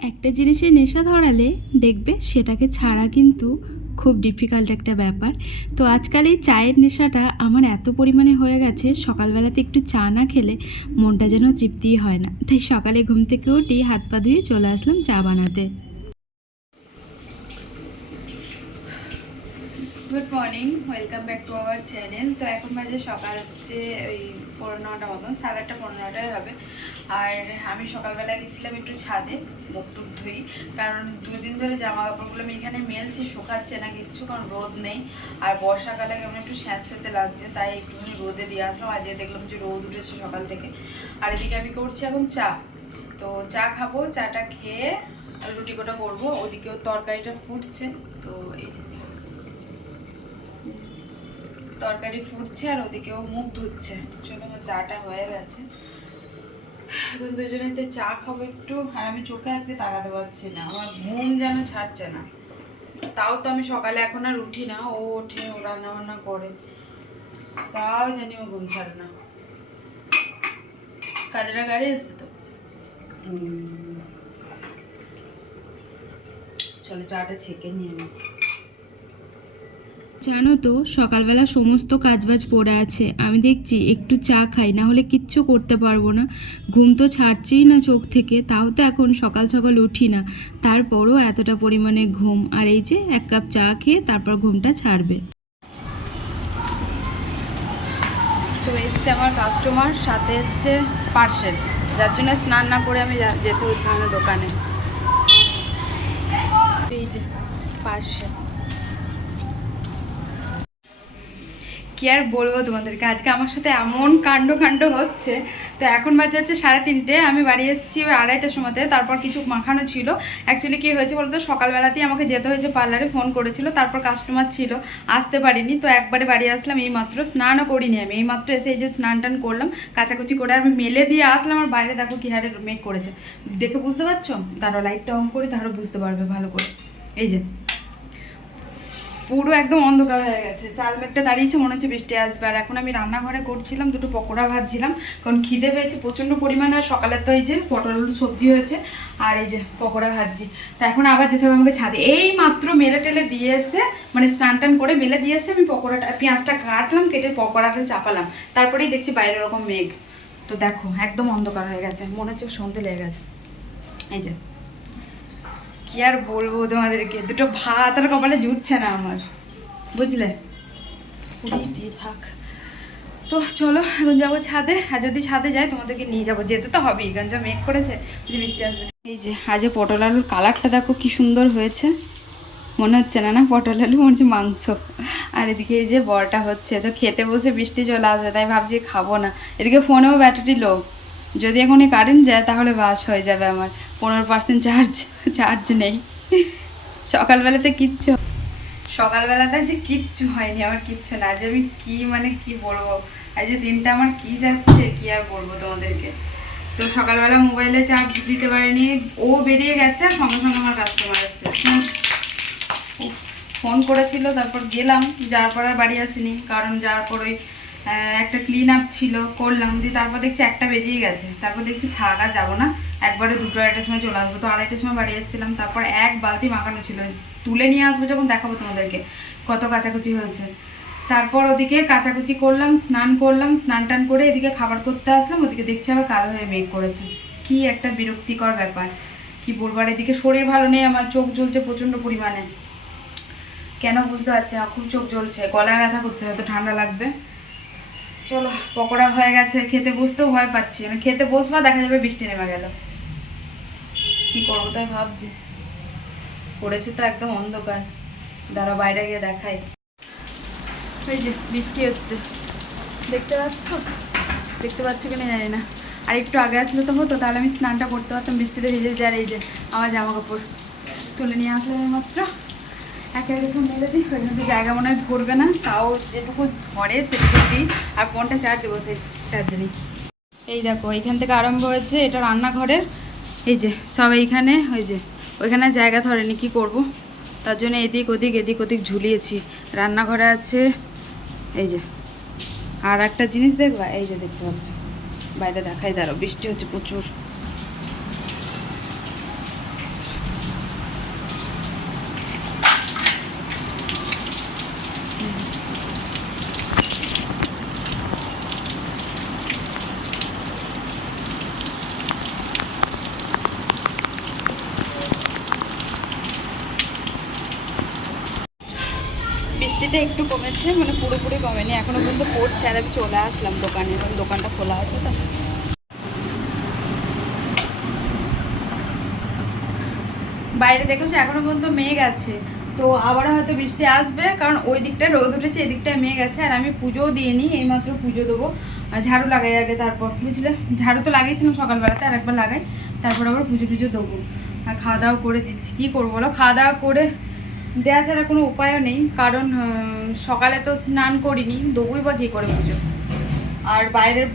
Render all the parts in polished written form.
একটা জিনিসের নেশা ধরালে দেখবে সেটাকে ছাড়া কিন্তু খুব ডিফিকাল্ট একটা ব্যাপার। তো আজকাল এই চায়ের নেশাটা আমার এত পরিমাণে হয়ে গেছে, সকালবেলাতে একটু চা না খেলে মনটা যেন তৃপ্তিই হয় না। তাই সকালে ঘুম থেকে উঠেই হাত পা ধুয়ে চলে আসলাম চা বানাতে। Good morning, welcome back to our channel. তো এখন বাজে সকাল হচ্ছে ওই 9:30 মতন, 8:30 9:30 হবে। আর আমি সকালবেলা গেছিলাম একটু ছাদে মুখ টুক ধুই, কারণ 2 দিন ধরে জামা কাপড়গুলো আমি এখানে মেলছি, শুকাচ্ছে না কিচ্ছু, কারণ রোদ নেই। আর বর্ষাকালে কেমন একটু স্যাঁতস্যাঁতে লাগছে, তাই একটুখানি রোদে দিয়ে আসলাম। আজকে দেখলাম যে রোদ উঠেছে সকাল থেকে। আর এদিকে আমি করছি এখন চা। তো চা খাবো, চাটা খেয়ে রুটি কোটা করবো। ওদিকেও তরকারিটা ফুটছে, তো এই যে তরকারি ফুটছে আর ওদিকেও মুখ ধুচ্ছে। চলো, আমার চাটা হয়ে গেছে, এখন দুজনেতে চা খাবো একটু। আর আমি চোখে আজকে তাকাতে পারছি না, আমার ঘুম যেন ছাড়ছে না। তাও তো আমি সকালে এখন আর উঠি না, ও ওঠে, ও রান্না বান্না করে, তাও জানি ও ঘুম ছাড়ে না। কাজেরা গাড়ি এসছে তো। চলো চাটা ছেঁকে নিয়ে আমি। জানো তো, সকালবেলা সমস্ত কাজবাজ পড়ে আছে, আমি দেখছি একটু চা খাই, না হলে কিচ্ছু করতে পারবো না। ঘুম তো ছাড়ছেই না চোখ থেকে, তাও তো এখন সকাল সকাল উঠি না, তারপরও এতটা পরিমাণে ঘুম। আর এই যে 1 কাপ চা খেয়ে তারপর ঘুমটা ছাড়বে। তো এসছে আমার কাস্টমার, সাথে এসছে পার্সেল, যার জন্য স্নান না করে আমি যেতে হচ্ছে আমার দোকানে। এই যে পার্সেল, কি আর বলবো তোমাদেরকে, আজকে আমার সাথে এমন কাণ্ড কাণ্ড হচ্ছে। তো এখন বাজে হচ্ছে 3:30, আমি বাড়ি এসেছি ওই 2:30টার সময়তে। তারপর কিছু মাখানো ছিল। অ্যাকচুয়ালি কী হয়েছে বলতো, সকালবেলাতেই আমাকে যেতে হয়েছে পার্লারে, ফোন করেছিল, তারপর কাস্টমার ছিল, আসতে পারিনি। তো একবারে বাড়ি আসলাম, এই মাত্র স্নানও করিনি আমি, এই মাত্র এসে এই যে স্নান টান করলাম, কাচাকুচি করে আমি মেলে দিয়ে আসলাম। আর বাইরে দেখো কি হারে মেঘ করেছে, দেখে বুঝতে পারছো? তারও লাইটটা অন করি, তারও বুঝতে পারবে ভালো করে। এই যে পুরো একদম অন্ধকার হয়ে গেছে, চাল মেঘটা দাঁড়িয়েছে, মনে হচ্ছে বৃষ্টি আসবে। আর এখন আমি রান্নাঘরে করছিলাম, 2টো পকোড়া ভাজছিলাম, কারণ খিদে পেয়েছে প্রচণ্ড পরিমাণে। আর সকালে তো এই যে পটল আলু সবজি হয়েছে, আর এই যে পকোড়া ভাজছি। তো এখন আবার যেতে হবে আমাকে ছাদে। এই মাত্র মেলে টেলে দিয়ে এসে, মানে স্নান টান করে মেলে দিয়ে এসে আমি পকোড়াটা, পেঁয়াজটা কাটলাম, কেটে পকোড়াটা চাপালাম, তারপরেই দেখছি বাইরে এরকম মেঘ। তো দেখো একদম অন্ধকার হয়ে গেছে, মনে হচ্ছে সন্ধে লেগে গেছে। এই যে কি আর বলবো তোমাদেরকে, 2টো ভাত আর কপালে জুটছে না আমার, বুঝলে? পুরি দিয়ে থাক। তো চলো এখন যাবো ছাদে, আর যদি ছাদে যাই তোমাদেরকে নিয়ে যাবো, যেতে তো হবেই, কারণ যা মেঘ করেছে যে বৃষ্টি আসবে। এই যে আজ পটল আলুর কালারটা দেখো কি সুন্দর হয়েছে, মনে হচ্ছে না না পটল আলু, মনে হচ্ছে মাংস। আর এদিকে এই যে বড়টা হচ্ছে, তো খেতে বসে বৃষ্টি চলে আসবে, তাই ভাবছি খাবো না। এদিকে ফোনেও ব্যাটারি লো, যদি এখন কারেন্ট যায় তাহলে বাস হয়ে যাবে আমার। 15% চার্জ নেই। সকালবেলাতে সকালবেলাটা যে কিচ্ছু হয়নি আমার, কিচ্ছু না। যে আমি কি মানে কি বলবো, আজ যে দিনটা আমার কি যাচ্ছে কি আর বলবো তোমাদেরকে। তো সকালবেলা মোবাইলে চার্জ দিতে পারিনি, ও বেরিয়ে গেছে, আর সঙ্গে সঙ্গে আমার কাস্টমার এসছে, ফোন করেছিল, তারপর গেলাম, যাওয়ার পর আর বাড়ি আসিনি, কারণ যাওয়ার পর ওই একটা ক্লিন আপ ছিল, করলাম দিয়ে, তারপর দেখছি 1টা বেজেই গেছে। তারপর দেখছি থাক আর যাবো না, একবারে 2টো 2:30টার সময় চলে আসবো। তো 2:30টার সময় বাড়ি এসেছিলাম, তারপর 1 বালতি মাখানো ছিল, তুলে নিয়ে আসবো যখন দেখাবো তোমাদেরকে কত কাচাকুচি হয়েছে। তারপর ওদিকে কাচাকুচি করলাম, স্নান করলাম, স্নান টান করে এদিকে খাবার করতে আসলাম, ওদিকে দেখছি আবার কালো হয়ে মেঘ করেছে। কি একটা বিরক্তিকর ব্যাপার, কি বলবো। আর এদিকে শরীর ভালো নেই আমার, চোখ জ্বলছে প্রচণ্ড পরিমাণে, কেন বুঝতে পারছি না, খুব চোখ জ্বলছে, গলায় ব্যথা করছে, হয়তো ঠান্ডা লাগবে। চলো, পকোড়া হয়ে গেছে, খেতে বসতেও ভয় পাচ্ছি, আমি খেতে বসবো দেখা যাবে বৃষ্টি নেমে গেল, কি করবো তাই ভাবছি। পড়েছে তো একদম অন্ধকার, দাঁড়া বাইরে গিয়ে দেখাই। এই যে বৃষ্টি হচ্ছে, দেখতে পাচ্ছ? দেখতে পাচ্ছ কিনা জানি না। আর একটু আগে আসলে তো হতো, তাহলে আমি স্নানটা করতে পারতাম, বৃষ্টিতে ভিজে যায়। এই যে আমার জামা কাপড় তুলে নিয়ে আসলে মাত্র একে একে সব মেলে দিই, ওই জন্য জায়গা মনে হয় ধরবে না, তাও যেটুকু ধরে সেটুকু দিই। আর ফোনটা চার্জে বসে, চার্জে নিই। এই দেখো এইখান থেকে আরম্ভ হয়েছে, এটা রান্নাঘরের, এই যে সব এইখানে, ওই যে ওইখানে জায়গা ধরেনি, কি করব, তার জন্য এদিক ওদিক ঝুলিয়েছি। রান্নাঘরে আছে এই যে, আর একটা জিনিস দেখবা, এই যে দেখতে পাচ্ছ, বাইরে দেখাই, দাঁড়াও, বৃষ্টি হচ্ছে প্রচুর। বৃষ্টিটা একটু কমেছে, মানে পুরোপুরি কমেনি, এখনো পর্যন্ত পড়ছে। আর আমি চলে আসলাম দোকানে, এখন দোকানটা খোলা আছে তো। বাইরে দেখেছি এখনো পর্যন্ত মেঘ আছে, তো আবারও হয়তো বৃষ্টি আসবে, কারণ ওই দিকটা রোদ উঠেছে, এই দিকটায় মেঘ আছে। আর আমি পুজোও দিইনি, এইমাত্র পুজো দেবো। ঝাড়ু লাগাই আগে, তারপর বুঝলে, ঝাড়ু তো লাগিয়েছিলাম সকালবেলাতে, আর একবার লাগাই, তারপর আবার পুজো টুজো দেবো। আর খাওয়া দাওয়া করে দিচ্ছি, কী করবো বলো, খাওয়া দাওয়া করে দেওয়া ছাড়া কোনো উপায়ও নেই, কারণ সকালে তো স্নান করিনি, দেবোই বা কী করে পুজো। আর বাইরের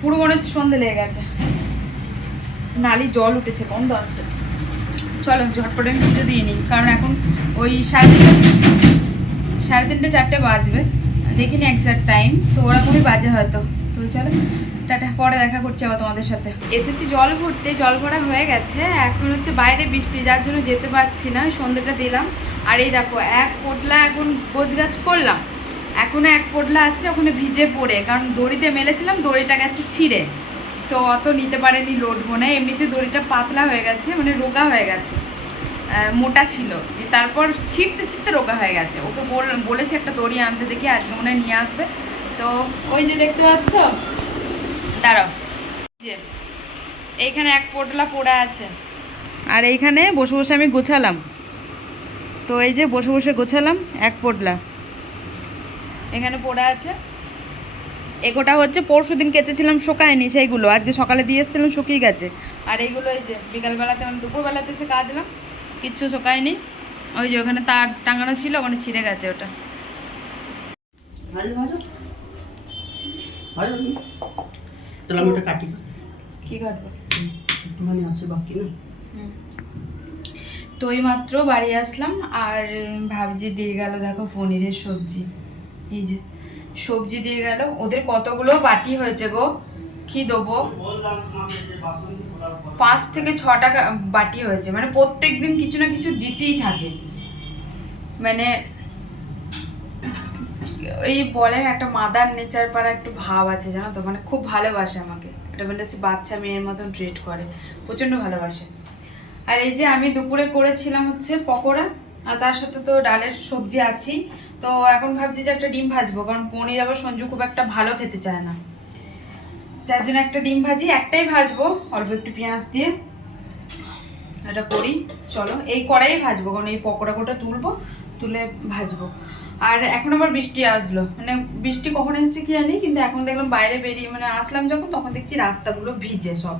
পুরো মনে হচ্ছে সন্ধে লেগে গেছে, নালি জল উঠেছে, বন্ধ আসছে। চলো ঝটপট আমি পুজো দিয়ে নিই, কারণ এখন ওই 3:30 4টে বাজবে, দেখিনি এক্সাক্ট টাইম, তো ওরকমই বাজে হয়তো। তো চলো টাটা, পরে দেখা করছি আবার তোমাদের সাথে। এসেছি জল ভরতে, জল ভরা হয়ে গেছে, এখন হচ্ছে বাইরে বৃষ্টি, যার জন্য যেতে পারছি না, সন্ধ্যেটা দিলাম। আর এই দেখো এক পোটলা এখন গোছগাছ করলাম, এখনও এক পোটলা আছে ওখানে ভিজে পড়ে, কারণ দড়িতে মেলেছিলাম, দড়িটা গেছে ছিঁড়ে, তো অত নিতে পারেনি লোড মনে। এমনিতে দড়িটা পাতলা হয়ে গেছে, মানে রোগা হয়ে গেছে, মোটা ছিল, তারপর ছিঁড়তে ছিঁড়তে রোগা হয়ে গেছে। ওকে বলেছে একটা দড়ি আনতে, দেখি আজকে মনে হয় নিয়ে আসবে। তো ওই যে দেখতে পাচ্ছ, দাঁড়াও, যে এইখানে এক পোটলা পোড়া আছে, আর এইখানে বসে বসে আমি গোছালাম, তো এই যে বসে বসে গোছালাম এক পোটলা, এখানে পোড়া আছে। এগোটা হচ্ছে পরশু দিন কেচেছিলাম, শোকায়নি সেইগুলো, আজকে সকালে দিয়ে এসেছিলাম, শুকিয়ে গেছে। আর এইগুলো এই যে বিকালবেলাতে, মানে দুপুরবেলাতে এসে কাচলাম, কিচ্ছু শোকায়নি। ওই যে ওখানে তার টাঙানো ছিল, ওখানে ছিঁড়ে গেছে ওটা। কি কাটবো, তো এই মাত্র বাড়ি আসলাম, আর ভাবজি দিয়ে গেল দেখো পনিরের সবজি, এই যে সবজি দিয়ে গেল। ওদের কতগুলো বাটি হয়েছে গো, কি দেবো, 5 থেকে 6টা বাটি হয়েছে, মানে প্রত্যেক দিন কিছু না কিছু দিতেই থাকে। মানে এই বলেন একটা মাদার নেচার পাড়া একটু ভাব আছে, জানো তো, মানে খুব ভালোবাসে আমাকে, এটা মানে বাচ্চা মেয়ের মতন ট্রিট করে, প্রচণ্ড ভালোবাসে। আর এই যে আমি দুপুরে করেছিলাম হচ্ছে পকোড়া, আর তার সাথে তো ডালের সবজি আছেই। তো এখন ভাবছি যে একটা ডিম ভাজবো, কারণ পনির আবার সঞ্জু খুব একটা ভালো খেতে চায় না, যার জন্য একটা ডিম ভাজি, একটাই ভাজবো অল্প একটু পেঁয়াজ দিয়ে। এটা করি, চলো এই কড়াই ভাজবো, কারণ এই পকোড়া তুলবো, তুলে ভাজবো। আর এখন আবার বৃষ্টি আসলো, মানে বৃষ্টি কখন এসেছে কি জানি, কিন্তু এখন দেখলাম বাইরে বেরিয়ে, মানে আসলাম যখন, তখন দেখছি রাস্তাগুলো ভিজে সব,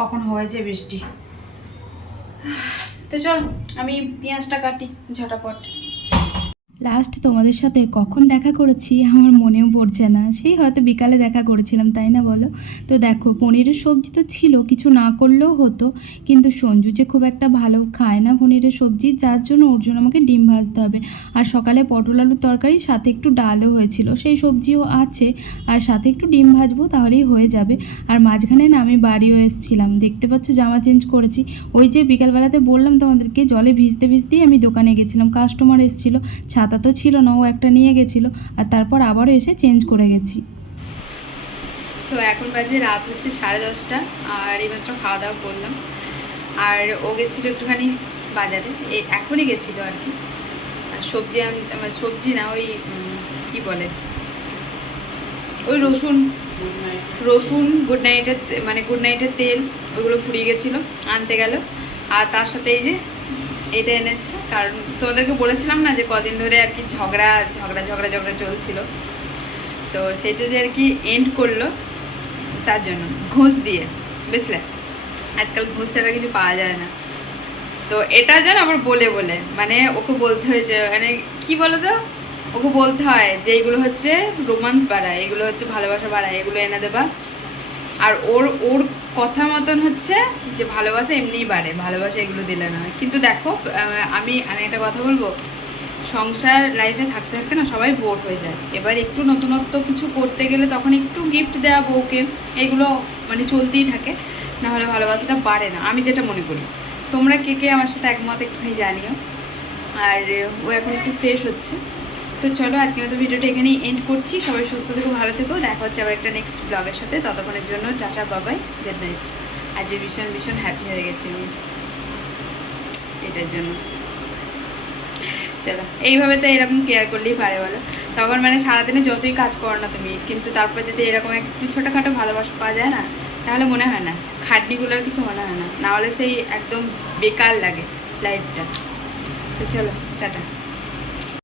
কখন হয়েছে বৃষ্টি। তো চল আমি পেঁয়াজটা কাটি ঝটাপট। লাস্ট তোমাদের সাথে কখন দেখা করেছি আমার মনেও পড়ছে না, সেই হয়তো বিকালে দেখা করেছিলাম, তাই না বলো? তো দেখো পনিরের সবজি তো ছিল, কিছু না করলেও হতো, কিন্তু সঞ্জু যে খুব একটা ভালো খায় না পনিরের সবজি, যার জন্য ওর জন্য আমাকে ডিম ভাজতে হবে। আর সকালে পটল আলুর তরকারি, সাথে একটু ডালও হয়েছিল, সেই সবজিও আছে, আর সাথে একটু ডিম ভাজবো, তাহলেই হয়ে যাবে। আর মাঝখানে না আমি বাড়িও এসেছিলাম, দেখতে পাচ্ছ জামা চেঞ্জ করেছি, ওই যে বিকালবেলাতে বললাম তোমাদেরকে, জলে ভিজতে ভিজতেই আমি দোকানে গেছিলাম, কাস্টমার এসেছিলো, ছাতা তো ছিল না, ও একটা নিয়ে গেছিলো, আর তারপর আবারও এসে চেঞ্জ করে গেছি। তো এখন বাজে রাত হচ্ছে 10:30, আর এইমাত্র খাওয়া দাওয়া করলাম। আর ও গেছিলো একটুখানি বাজারে, এখনই গেছিলো আর কি, সবজি সবজি না, ওই কি বলে, ওই রসুন গুড নাইটের তেল, ওইগুলো ফুরিয়ে গেছিলো, আনতে গেল। আর তার সাথে এই যে এটা এনেছে, কারণ তোমাদেরকে বলেছিলাম না যে কদিন ধরে আর কি ঝগড়া চলছিল, তো সেটা দিয়ে আর কি এন্ড করলো, তার জন্য ঘুষ দিয়ে, বুঝলে, আজকাল ঘুষ ছাড়া কিছু পাওয়া যায় না। তো এটা যেন আবার বলে মানে ওকে বলতে হয়েছে, মানে কি বলো তো, ওকে বলতে হয় যে এগুলো হচ্ছে রোমান্স বাড়ায়, এগুলো হচ্ছে ভালোবাসা বাড়ায়, এগুলো এনে দেবা। আর ওর কথা মতন হচ্ছে যে ভালোবাসা এমনিই বাড়ে, ভালোবাসা এগুলো দিলে না। কিন্তু দেখো আমি একটা কথা বলবো, সংসার লাইফে থাকতে থাকতে না সবাই বোর হয়ে যায়, এবার একটু নতুনত্ব কিছু করতে গেলে তখন একটু গিফট দেওয়া বউকে, এগুলো মানে চলতেই থাকে, নাহলে ভালোবাসাটা বাড়ে না, আমি যেটা মনে করি। তোমরা কে কে আমার সাথে একমত একটুখানি জানিও। আর ও এখন একটু ফ্রেশ হচ্ছে। তো চলো আজকে মতো ভিডিওটা এখানেই এন্ড করছি, সবাই সুস্থ থেকো, ভালো থেকো, দেখা হচ্ছে আবার একটা নেক্সট ব্লগের সাথে, ততক্ষণের জন্য টাটা বাবাই, গুড নাইট। আজকে ভীষণ হ্যাপি হয়ে গেছি আমি এটার জন্য। চলো, এইভাবে তো এরকম কেয়ার করলেই পারে বলো। তখন মানে সারাদিনে যতই কাজ করো না তুমি, কিন্তু তারপর যদি এরকম একটু ছোটোখাটো ভালোবাসা পাওয়া যায় না, তাহলে মনে হয় না খাটনিগুলোর কিছু মনে হয় না, নাহলে সেই একদম বেকার লাগে লাইফটা। তো চলো, টাটা।